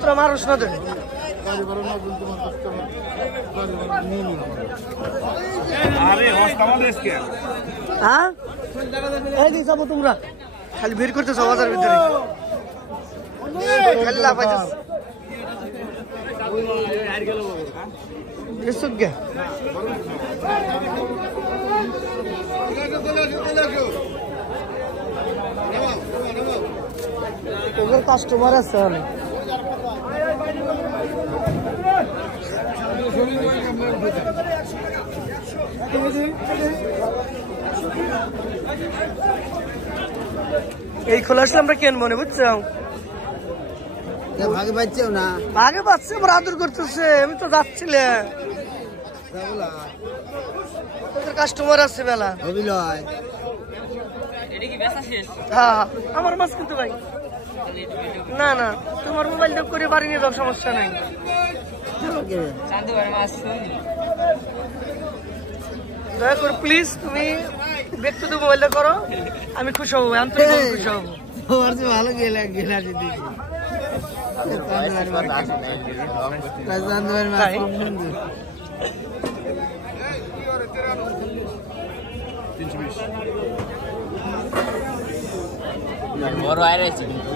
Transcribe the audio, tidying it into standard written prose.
তোরা মানুষ না দেয় হ্যাঁ এই দিক যাবো তোমরা খালি বের করতেছ বাজার ভিতরে খালি লাফাইতেছ কাস্টমার আছে অনেক এই খোলা আসলে আমরা কেন মনে বুঝছো ভাগে পাচ্ছেও না আগে পাচ্ছে আমার আদর করতেছে আমি তো যাচ্ছিলে কাস্টমার আছে বেলা হ্যাঁ আমার মাছ কিন্তু ভাই না না তোমার মোবাইল দেখ করে বাড়ি নিয়ে যাও সমস্যা নাই দয়া করে প্লিজ তুমি ব্যক্তিগত মোবাইলটা করো আমি খুশি হবো আন্তরিক খুশি হবো ভালো গেলা বড় আয় রয়েছে কিন্তু